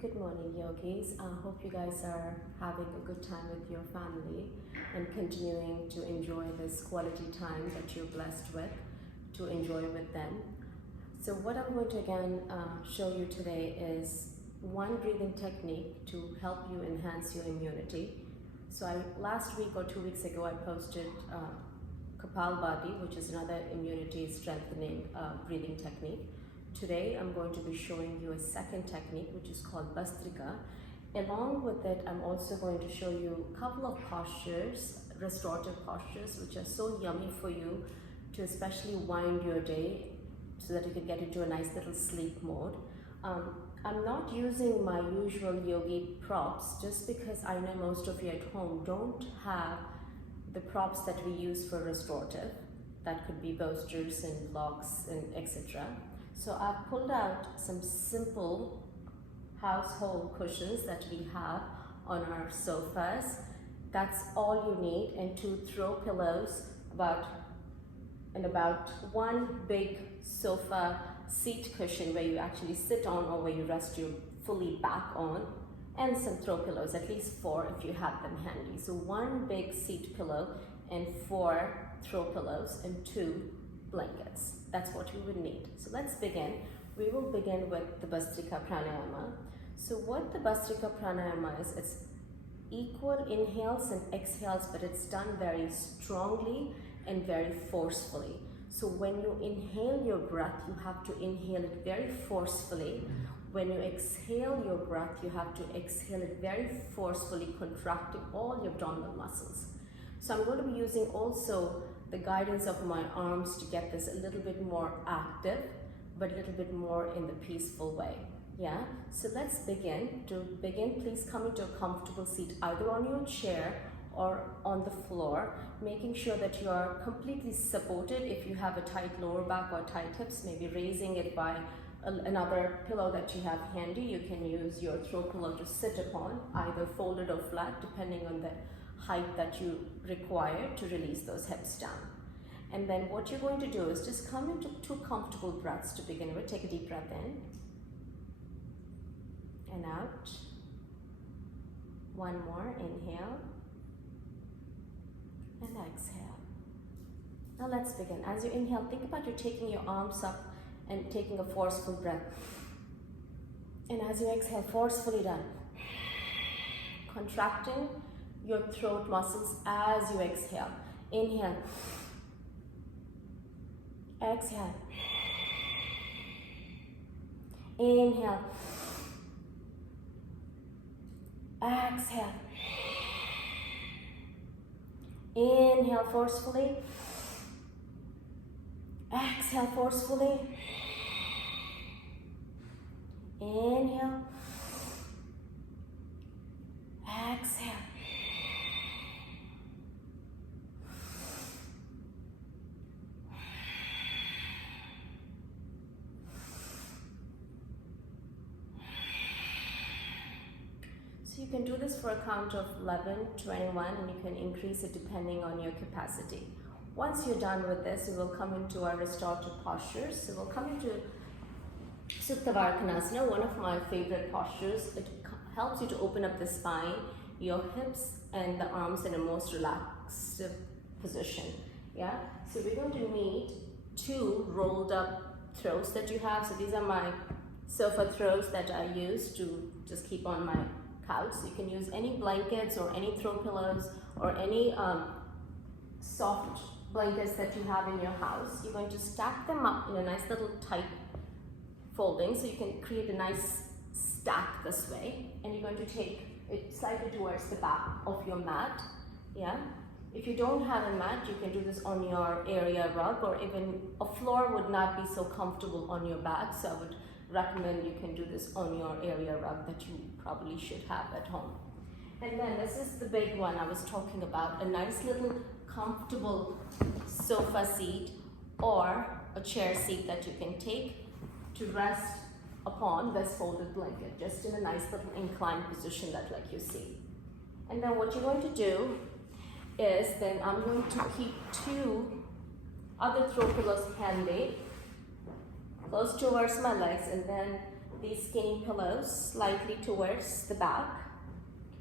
Good morning, yogis. I hope you guys are having a good time with your family and continuing to enjoy this quality time that you're blessed with to enjoy with them. So what I'm going to again show you today is one breathing technique to help you enhance your immunity. So last week or 2 weeks ago I posted Kapalbhati, which is another immunity strengthening breathing technique. Today I'm going to be showing you a second technique which is called Bhastrika. Along with it, I'm also going to show you a couple of postures, restorative postures, which are so yummy for you to especially wind your day so that you can get into a nice little sleep mode. I'm not using my usual yogi props just because I know most of you at home don't have the props that we use for restorative. That could be bolsters and blocks and etc. So I've pulled out some simple household cushions that we have on our sofas. That's all you need, and 2 throw pillows, about one big sofa seat cushion where you actually sit on or where you rest your fully back on, and some throw pillows, at least 4 if you have them handy. So 1 big seat pillow and 4 throw pillows and 2 blankets. That's what you would need. So let's begin. We will begin with the Bhastrika Pranayama. So what the Bhastrika Pranayama is, it's equal inhales and exhales, but it's done very strongly and very forcefully. So when you inhale your breath, you have to inhale it very forcefully. When you exhale your breath, you have to exhale it very forcefully, contracting all your abdominal muscles. So I'm going to be using also the guidance of my arms to get this a little bit more active, but a little bit more in the peaceful way. Yeah, so let's begin. To begin, please come into a comfortable seat, either on your chair or on the floor, making sure that you are completely supported. If you have a tight lower back or tight hips, maybe raising it by another pillow that you have handy. You can use your throw pillow to sit upon, either folded or flat, depending on the height that you require to release those hips down. And then what you're going to do is just come into 2 comfortable breaths to begin with. Take a deep breath in and out. 1 more, inhale and exhale. Now let's begin. As you inhale, think about you taking your arms up and taking a forceful breath. And as you exhale, forcefully down. Contracting your throat muscles as you exhale. Inhale. Exhale. Inhale. Exhale. Inhale forcefully. Exhale forcefully. Inhale. Exhale. So you can do this for a count of 11, 21, and you can increase it depending on your capacity. Once you're done with this, we will come into our restorative postures. So we'll come into Supta Varkanasana, one of my favorite postures. It helps you to open up the spine, your hips and the arms in a most relaxed position. Yeah. So we're going to need 2 rolled up throws that you have. So these are my sofa throws that I use to just keep on my couch. So you can use any blankets or any throw pillows or any soft blankets that you have in your house. You're going to stack them up in a nice little tight folding, so you can create a nice stack this way, and you're going to take it slightly towards the back of your mat. Yeah, if you don't have a mat, you can do this on your area rug, or even a floor would not be so comfortable on your back, so I would recommend you can do this on your area rug that you probably should have at home. And then this is the big one I was talking about, a nice little comfortable sofa seat or a chair seat that you can take to rest upon this folded blanket, just in a nice little inclined position that like you see. And then what you're going to do is then I'm going to keep 2 other throw pillows handy, close towards my legs, and then these skinny pillows slightly towards the back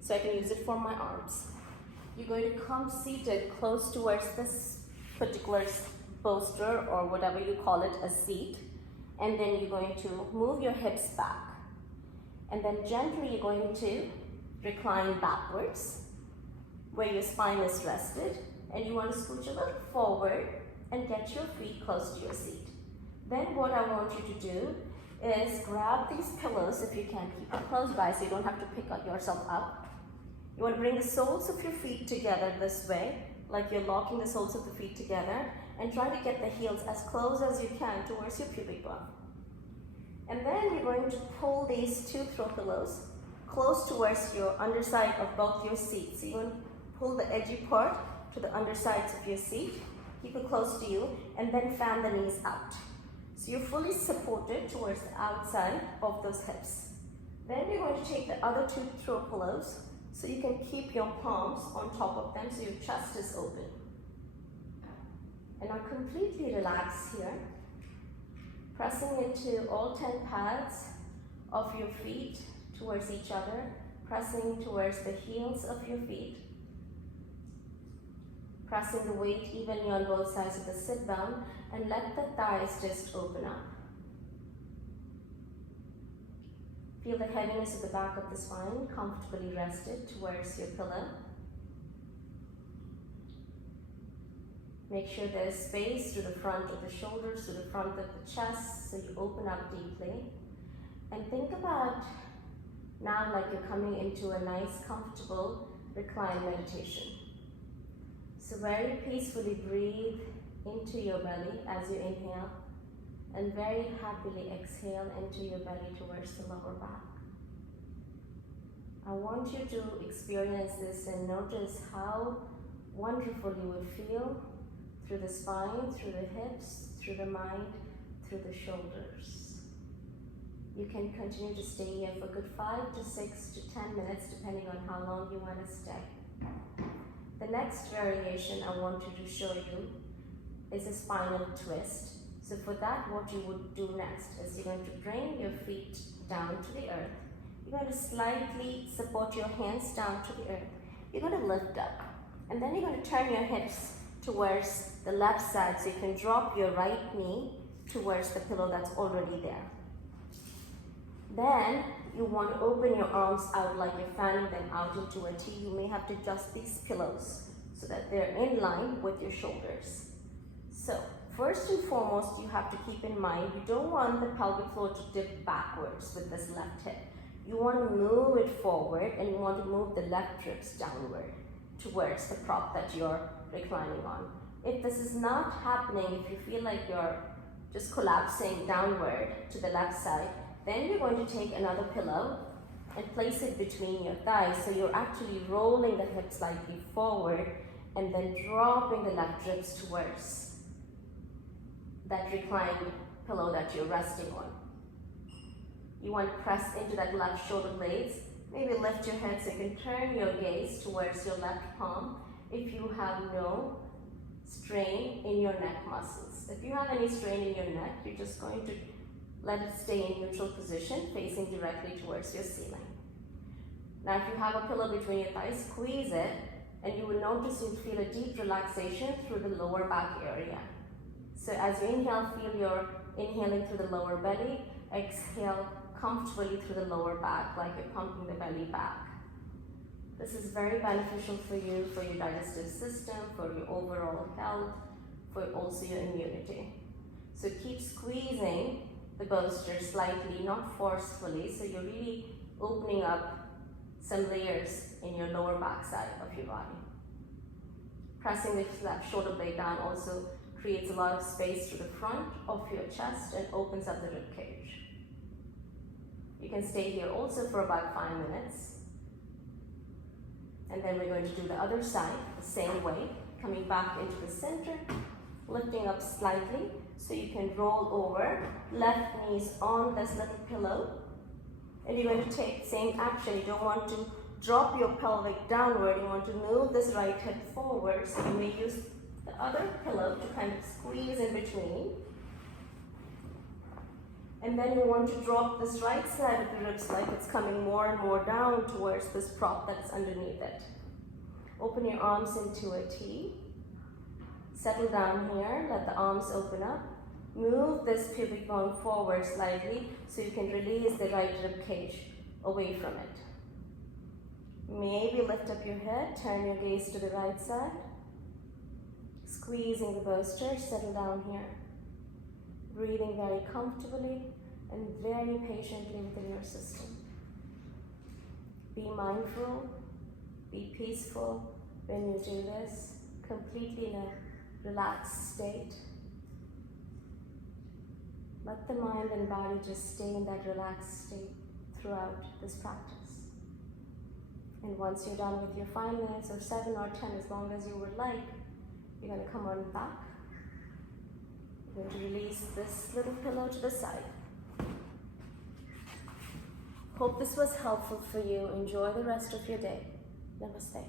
so I can use it for my arms. You're going to come seated close towards this particular bolster or whatever you call it, a seat. And then you're going to move your hips back. And then gently you're going to recline backwards where your spine is rested. And you want to scooch a little forward and get your feet close to your seat. Then what I want you to do is grab these pillows, if you can, keep them close by so you don't have to pick yourself up. You want to bring the soles of your feet together this way, like you're locking the soles of the feet together, and try to get the heels as close as you can towards your pubic bone. And then you're going to pull these two throw pillows close towards your underside of both your seats. So you're going to pull the edgy part to the undersides of your seat, keep it close to you, and then fan the knees out. So you're fully supported towards the outside of those hips. Then you're going to take the other two throw pillows so you can keep your palms on top of them so your chest is open. And now completely relax here, pressing into all 10 pads of your feet towards each other, pressing towards the heels of your feet, pressing the weight evenly on both sides of the sit down, and let the thighs just open up. Feel the heaviness of the back of the spine, comfortably rested towards your pillow. Make sure there's space through the front of the shoulders, through the front of the chest, so you open up deeply. And think about now like you're coming into a nice, comfortable recline meditation. So very peacefully breathe into your belly as you inhale, and very happily exhale into your belly towards the lower back. I want you to experience this and notice how wonderful you would feel through the spine, through the hips, through the mind, through the shoulders. You can continue to stay here for a good 5 to 6 to 10 minutes, depending on how long you want to stay. The next variation I want to show you is a spinal twist. So for that, what you would do next is you're going to bring your feet down to the earth. You're going to slightly support your hands down to the earth. You're going to lift up. And then you're going to turn your hips towards the left side so you can drop your right knee towards the pillow that's already there. Then you want to open your arms out like you're fanning them out into a T. You may have to adjust these pillows so that they're in line with your shoulders. So first and foremost, you have to keep in mind you don't want the pelvic floor to dip backwards with this left hip. You want to move it forward, and you want to move the left ribs downward towards the prop that you're reclining on. If this is not happening, if you feel like you're just collapsing downward to the left side, then you're going to take another pillow and place it between your thighs. So you're actually rolling the hips slightly forward and then dropping the left ribs towards that reclined pillow that you're resting on. You want to press into that left shoulder blades. Maybe lift your head so you can turn your gaze towards your left palm if you have no strain in your neck muscles. If you have any strain in your neck, you're just going to let it stay in neutral position, facing directly towards your ceiling. Now, if you have a pillow between your thighs, squeeze it, and you will notice you'll feel a deep relaxation through the lower back area. So as you inhale, feel you're inhaling through the lower belly, exhale comfortably through the lower back, like you're pumping the belly back. This is very beneficial for you, for your digestive system, for your overall health, for also your immunity. So keep squeezing the bolster slightly, not forcefully, so you're really opening up some layers in your lower back side of your body. Pressing the left shoulder blade down also creates a lot of space to the front of your chest and opens up the rib cage. You can stay here also for about 5 minutes. And then we're going to do the other side the same way, coming back into the center, lifting up slightly so you can roll over, left knees on this little pillow. And you're going to take the same action. You don't want to drop your pelvic downward, you want to move this right hip forward, so you may use the other pillow to kind of squeeze in between. And then you want to drop this right side of the ribs like it's coming more and more down towards this prop that's underneath it. Open your arms into a T. Settle down here, let the arms open up. Move this pubic bone forward slightly so you can release the right rib cage away from it. Maybe lift up your head, turn your gaze to the right side. Squeezing the posture, settle down here. Breathing very comfortably and very patiently within your system. Be mindful, be peaceful when you do this, completely in a relaxed state. Let the mind and body just stay in that relaxed state throughout this practice. And once you're done with your 5 minutes or 7 or 10, as long as you would like, you're going to come on back. You're going to release this little pillow to the side. Hope this was helpful for you. Enjoy the rest of your day. Namaste.